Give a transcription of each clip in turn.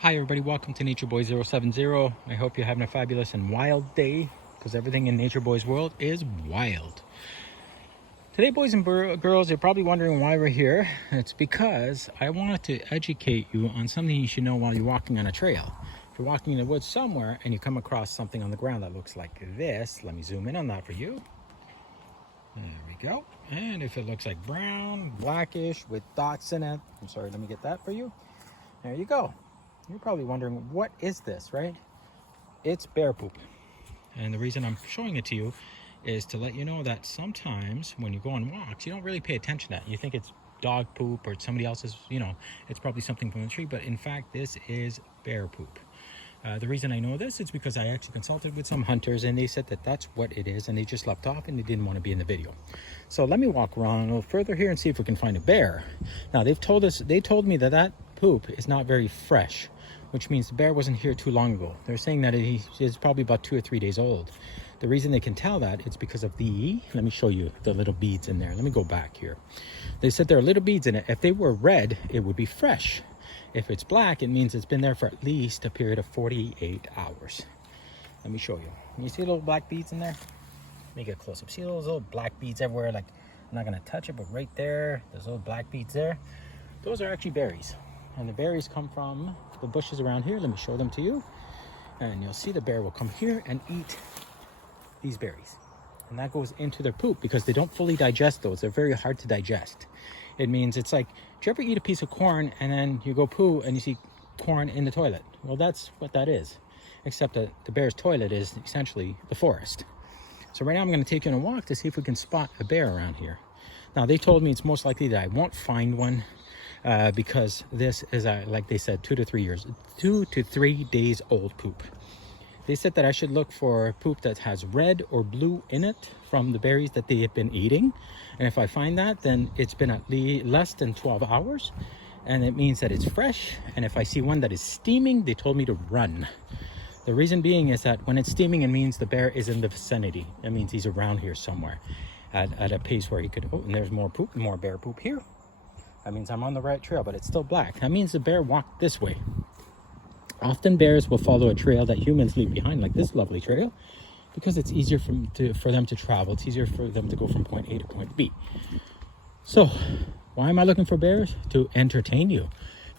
Hi everybody, welcome to Nature Boy 070. I hope you're having a fabulous and wild day, because everything in Nature Boy's world is wild. Today, boys and girls, you're probably wondering why we're here. It's because I wanted to educate you on something you should know while you're walking on a trail. If you're walking in the woods somewhere and you come across something on the ground that looks like this, let me zoom in on that for you. There we go. And if it looks like brown, blackish with dots in it, I'm sorry, let me get that for you. There you go. You're probably wondering, what is this, right? It's bear poop. And the reason I'm showing it to you is to let you know that sometimes when you go on walks, you don't really pay attention to that. You think it's dog poop or somebody else's, it's probably something from the tree, but in fact, this is bear poop. The reason I know this is because I actually consulted with some hunters and they said that that's what it is, and they just left off and they didn't want to be in the video. So let me walk around a little further here and see if we can find a bear. Now they told me that poop is not very fresh, which means the bear wasn't here too long ago. They're saying that he is probably about 2 or 3 days old. The reason they can tell that it's because of let me show you the little beads in there. Let me go back here. They said there are little beads in it. If they were red, it would be fresh. If it's black, it means it's been there for at least a period of 48 hours. Let me show you. You see little black beads in there? Let me get close up. See those little black beads everywhere? Like, I'm not gonna touch it, but right there, there's little black beads there. Those are actually berries. And the berries come from the bushes around here. Let me show them to you. And you'll see the bear will come here and eat these berries. And that goes into their poop because they don't fully digest those. They're very hard to digest. It means it's like, do you ever eat a piece of corn and then you go poo and you see corn in the toilet? Well, that's what that is. Except that the bear's toilet is essentially the forest. So right now I'm going to take you on a walk to see if we can spot a bear around here. Now they told me it's most likely that I won't find one. Because this is, like they said, 2 to 3 days old poop. They said that I should look for poop that has red or blue in it from the berries that they have been eating. And if I find that, then it's been at least less than 12 hours. And it means that it's fresh. And if I see one that is steaming, they told me to run. The reason being is that when it's steaming, it means the bear is in the vicinity. That means he's around here somewhere at a pace where he could, oh, and there's more poop, more bear poop here. That means I'm on the right trail, but it's still black. That means the bear walked this way. Often bears will follow a trail that humans leave behind, like this lovely trail, because it's easier for them to travel. It's easier for them to go from point A to point B. So, why am I looking for bears? To entertain you.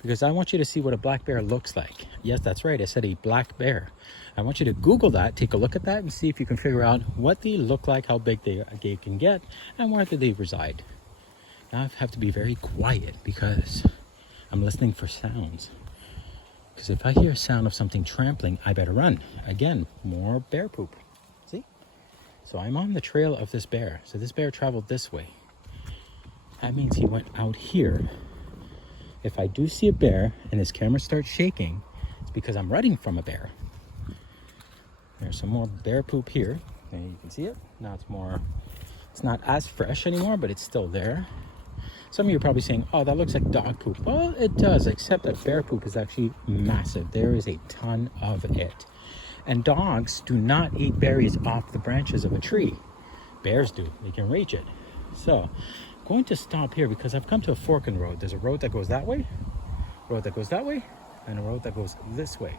Because I want you to see what a black bear looks like. Yes, that's right. I said a black bear. I want you to Google that, take a look at that, and see if you can figure out what they look like, how big they can get, and where do they reside. Now I have to be very quiet because I'm listening for sounds. Because if I hear a sound of something trampling, I better run. Again, more bear poop. See? So I'm on the trail of this bear. So this bear traveled this way. That means he went out here. If I do see a bear and this camera starts shaking, it's because I'm running from a bear. There's some more bear poop here. And you can see it. Now it's not as fresh anymore, but it's still there. Some of you are probably saying, oh, that looks like dog poop. Well, it does, except that bear poop is actually massive. There is a ton of it. And dogs do not eat berries off the branches of a tree. Bears do. They can reach it. So, I'm going to stop here because I've come to a fork in the road. There's a road that goes that way, a road that goes that way, and a road that goes this way.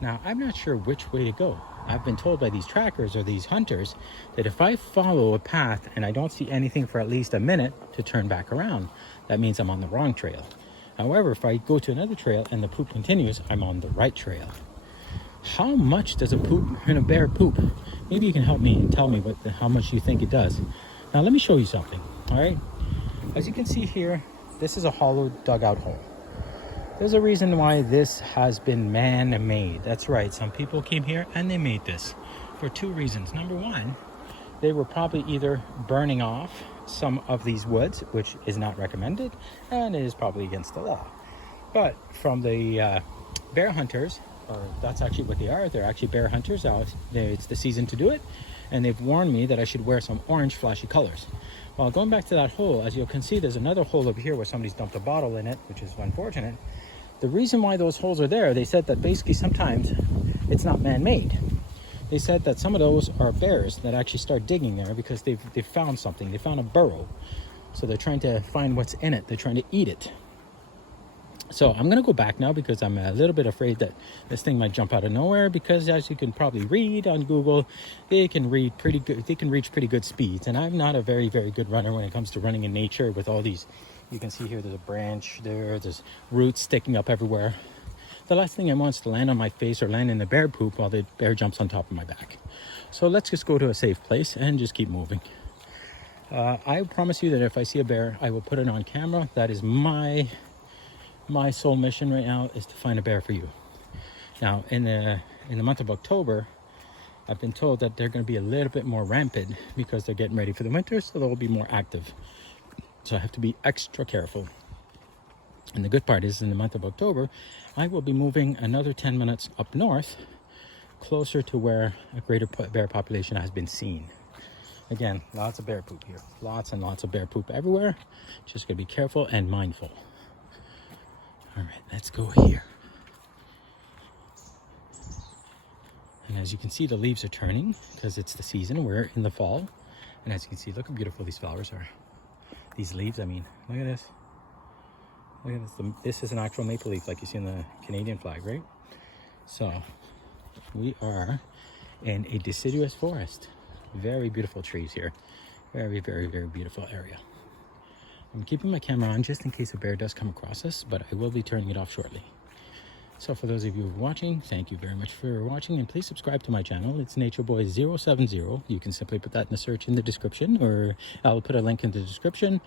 Now, I'm not sure which way to go. I've been told by these trackers or these hunters that if I follow a path and I don't see anything for at least a minute to turn back around, that means I'm on the wrong trail. However, if I go to another trail and the poop continues, I'm on the right trail. How much does a bear poop? Maybe you can help me and tell me how much you think it does. Now, let me show you something, all right? As you can see here, this is a hollow dugout hole. There's a reason why this has been man-made. That's right, some people came here and they made this for 2 reasons. Number one, they were probably either burning off some of these woods, which is not recommended, and it is probably against the law. But from the bear hunters, or that's actually what they are, they're actually bear hunters out. It's the season to do it, and they've warned me that I should wear some orange flashy colors. Well, going back to that hole, as you can see, there's another hole over here where somebody's dumped a bottle in it, which is unfortunate. The reason why those holes are there, they said that basically sometimes it's not man-made. They said that some of those are bears that actually start digging there because they've found something. They found a burrow. So they're trying to find what's in it. They're trying to eat it. So I'm gonna go back now because I'm a little bit afraid that this thing might jump out of nowhere, because as you can probably read on Google, they can reach pretty good speeds, and I'm not a very good runner when it comes to running in nature with all these. You can see here there's a branch there's roots sticking up everywhere. The last thing I want is to land on my face or land in the bear poop while the bear jumps on top of my back. So let's just go to a safe place and just keep moving. I promise you that if I see a bear, I will put it on camera. That is my sole mission right now, is to find a bear for you. Now, in the month of October, I've been told that they're going to be a little bit more rampant because they're getting ready for the winter, so they'll be more active. So I have to be extra careful. And the good part is, in the month of October, I will be moving another 10 minutes up north, closer to where a greater bear population has been seen. Again, lots of bear poop here. Lots and lots of bear poop everywhere. Just gotta be careful and mindful. All right, let's go here. And as you can see, the leaves are turning because it's the season. We're in the fall. And as you can see, look how beautiful these flowers are. These leaves, I mean, look at this. Look at this. This is an actual maple leaf like you see in the Canadian flag, right? So we are in a deciduous forest. Very beautiful trees here. Very beautiful area. I'm keeping my camera on just in case a bear does come across us, but I will be turning it off shortly. So for those of you watching, thank you very much for watching, and please subscribe to my channel. It's NatureBoy070. You can simply put that in the search in the description, or I'll put a link in the description,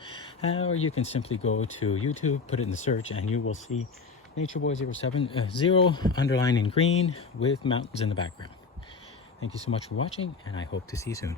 or you can simply go to YouTube, put it in the search, and you will see NatureBoy070 underlined in green with mountains in the background. Thank you so much for watching, and I hope to see you soon.